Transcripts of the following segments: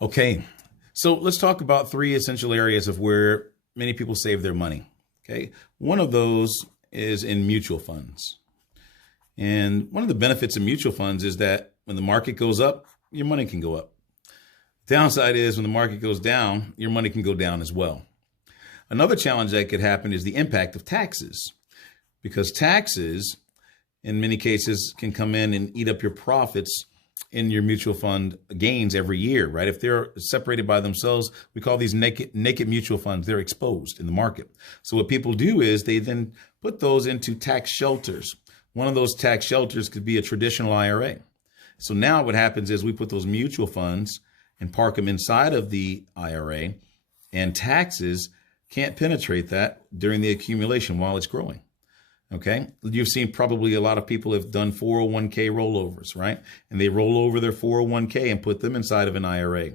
Okay, so let's talk about three essential areas of where many people save their money. Okay, one of those is in mutual funds. And one of the benefits of mutual funds is that when the market goes up, your money can go up. Downside is when the market goes down, your money can go down as well. Another challenge that could happen is the impact of taxes, because taxes in many cases can come in and eat up your profits in your mutual fund gains every year, right? If they're separated by themselves, we call these naked mutual funds. They're exposed in the market. So what people do is they then put those into tax shelters. One of those tax shelters could be a traditional IRA. So now what happens is we put those mutual funds and park them inside of the IRA, and taxes can't penetrate that during the accumulation while it's growing. Okay. You've seen probably a lot of people have done 401k rollovers, right? And they roll over their 401k and put them inside of an IRA,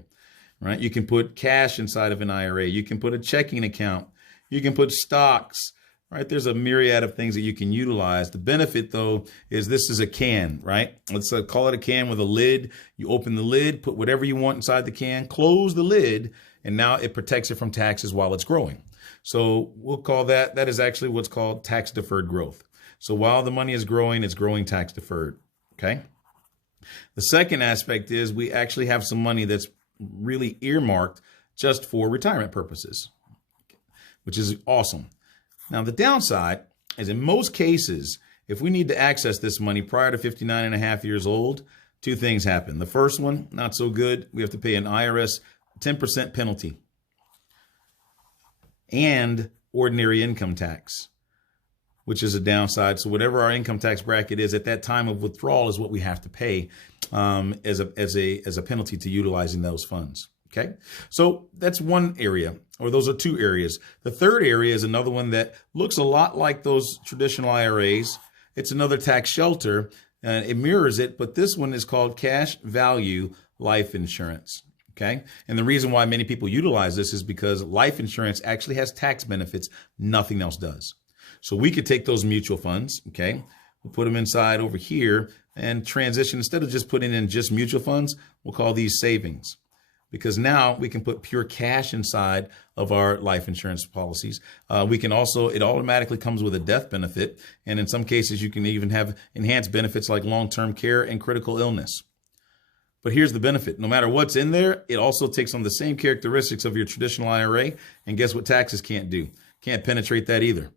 right? You can put cash inside of an IRA. You can put a checking account. You can put stocks, right? There's a myriad of things that you can utilize. The benefit though, is this is a can, right? Let's call it a can with a lid. You open the lid, put whatever you want inside the can, close the lid, and now it protects it from taxes while it's growing. So we'll call that is actually what's called tax deferred growth. So while the money is growing, it's growing tax deferred. Okay. The second aspect is we actually have some money that's really earmarked just for retirement purposes, which is awesome. Now, the downside is in most cases, if we need to access this money prior to 59 and a half years old, two things happen. The first one, not so good. We have to pay an IRS 10% penalty and ordinary income tax, which is a downside. So whatever our income tax bracket is at that time of withdrawal is what we have to pay as a penalty to utilizing those funds. Okay, so that's one area, or those are two areas. The third area is another one that looks a lot like those traditional IRAs. It's another tax shelter, and it mirrors it, but this one is called cash value life insurance. Okay. And the reason why many people utilize this is because life insurance actually has tax benefits. Nothing else does. So we could take those mutual funds. Okay. We'll put them inside over here and transition. Instead of just putting in just mutual funds, we'll call these savings, because now we can put pure cash inside of our life insurance policies. We can also, it automatically comes with a death benefit. And in some cases, you can even have enhanced benefits like long-term care and critical illness. But here's the benefit. No matter what's in there, it also takes on the same characteristics of your traditional IRA. And guess what taxes can't do? Can't penetrate that either.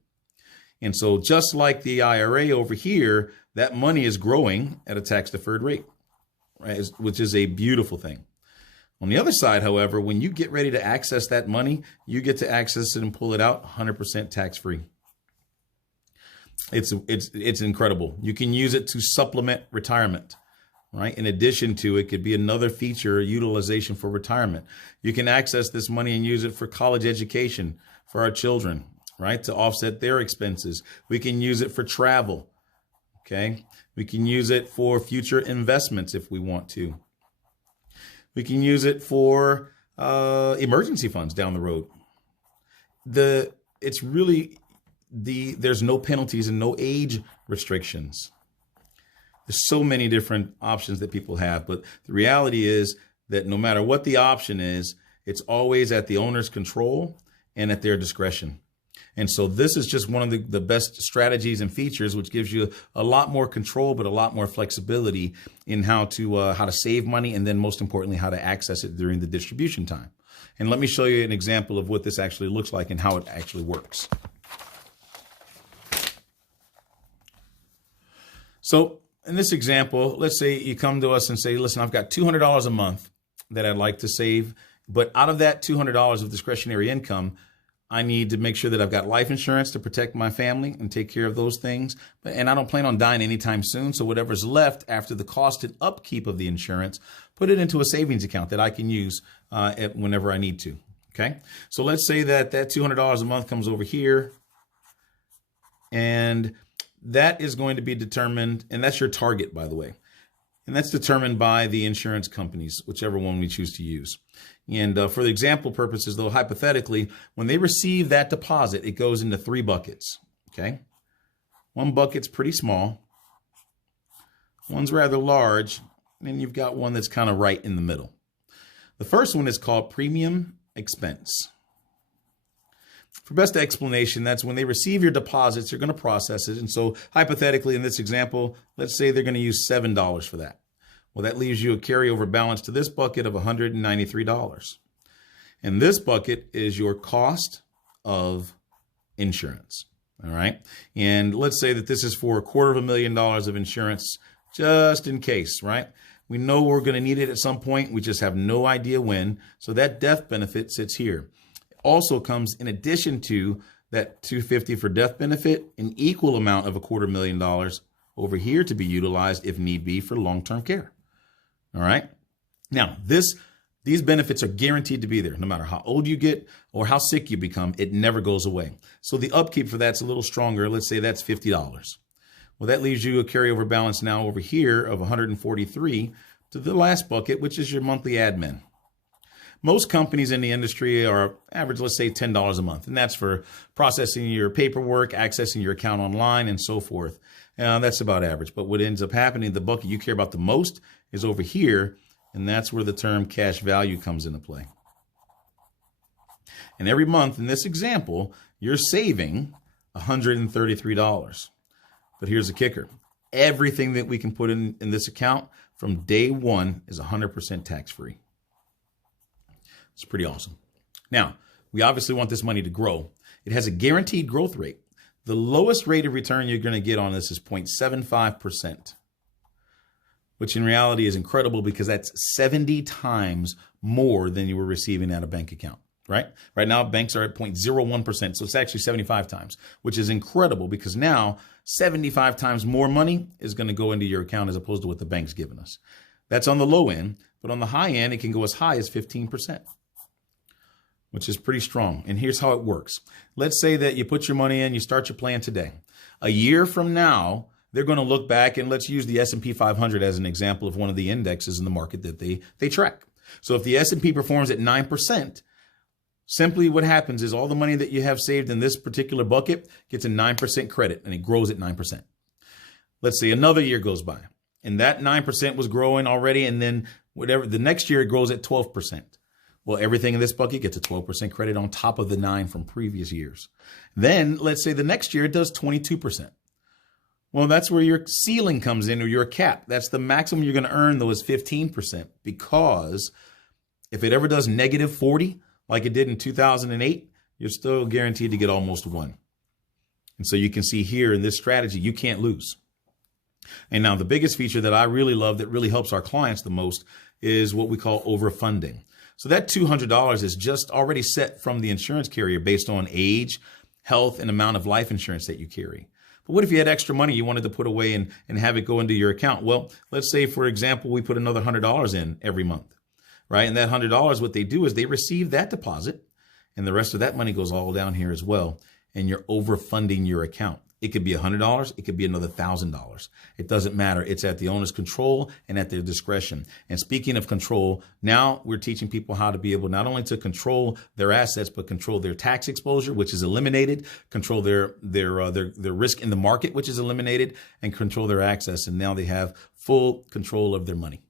And so just like the IRA over here, that money is growing at a tax deferred rate, right? Which is a beautiful thing. On the other side, however, when you get ready to access that money, you get to access it and pull it out 100% tax free. It's incredible. You can use it to supplement retirement. Right. In addition to, it could be another feature utilization for retirement. You can access this money and use it for college education for our children, right, to offset their expenses. We can use it for travel. OK, we can use it for future investments if we want to. We can use it for emergency funds down the road. There's no penalties and no age restrictions. There's so many different options that people have, but the reality is that no matter what the option is, it's always at the owner's control and at their discretion. And so this is just one of the best strategies and features, which gives you a lot more control, but a lot more flexibility in how to save money, and then most importantly, how to access it during the distribution time. And let me show you an example of what this actually looks like and how it actually works. So in this example, let's say you come to us and say, listen, I've got $200 a month that I'd like to save, but out of that $200 of discretionary income, I need to make sure that I've got life insurance to protect my family and take care of those things. And I don't plan on dying anytime soon. So whatever's left after the cost and upkeep of the insurance, put it into a savings account that I can use whenever I need to. Okay. So let's say that $200 a month comes over here, and that is going to be determined, and that's your target, by the way. And that's determined by the insurance companies, whichever one we choose to use. And for the example purposes, though, hypothetically, when they receive that deposit, it goes into 3 buckets. Okay. One bucket's pretty small. One's rather large. And then you've got one that's kind of right in the middle. The first one is called premium expense. For best explanation, that's when they receive your deposits, they're going to process it. And so hypothetically, in this example, let's say they're going to use $7 for that. Well, that leaves you a carryover balance to this bucket of $193. And this bucket is your cost of insurance. All right. And let's say that this is for $250,000 of insurance, just in case, right? We know we're going to need it at some point. We just have no idea when. So that death benefit sits here. It also comes in addition to that $250,000 for death benefit, an equal amount of $250,000 over here to be utilized if need be for long-term care. All right. Now, these benefits are guaranteed to be there no matter how old you get or how sick you become. It never goes away. So the upkeep for that's a little stronger. Let's say that's $50. Well, that leaves you a carryover balance now over here of $143 to the last bucket, which is your monthly admin. Most companies in the industry are average, let's say $10 a month. And that's for processing your paperwork, accessing your account online, and so forth. That's about average. But what ends up happening, the bucket you care about the most is over here. And that's where the term cash value comes into play. And every month in this example, you're saving $133. But here's the kicker. Everything that we can put in this account from day one is 100% tax-free. It's pretty awesome. Now, we obviously want this money to grow. It has a guaranteed growth rate. The lowest rate of return you're going to get on this is 0.75%, which in reality is incredible because that's 70 times more than you were receiving at a bank account, right? Right now, banks are at 0.01%. So it's actually 75 times, which is incredible because now 75 times more money is going to go into your account as opposed to what the bank's given us. That's on the low end, but on the high end, it can go as high as 15%. Which is pretty strong. And here's how it works. Let's say that you put your money in, you start your plan today. A year from now, they're going to look back, and let's use the S&P 500 as an example of one of the indexes in the market that they track. So if the S&P performs at 9%, simply what happens is all the money that you have saved in this particular bucket gets a 9% credit, and it grows at 9%. Let's say another year goes by, and that 9% was growing already, and then whatever the next year it grows at 12%. Well, everything in this bucket gets a 12% credit on top of the 9 from previous years. Then let's say the next year it does 22%. Well, that's where your ceiling comes in, or your cap. That's the maximum you're going to earn, though, is 15%, because if it ever does negative 40, like it did in 2008, you're still guaranteed to get almost 1. And so you can see here in this strategy, you can't lose. And now the biggest feature that I really love that really helps our clients the most is what we call overfunding. So that $200 is just already set from the insurance carrier based on age, health, and amount of life insurance that you carry. But what if you had extra money you wanted to put away and have it go into your account? Well, let's say, for example, we put another $100 in every month, right? And that $100, what they do is they receive that deposit, and the rest of that money goes all down here as well. And you're overfunding your account. It could be $100. It could be another $1,000. It doesn't matter. It's at the owner's control and at their discretion. And speaking of control, now we're teaching people how to be able not only to control their assets, but control their tax exposure, which is eliminated, control their risk in the market, which is eliminated, and control their access. And now they have full control of their money.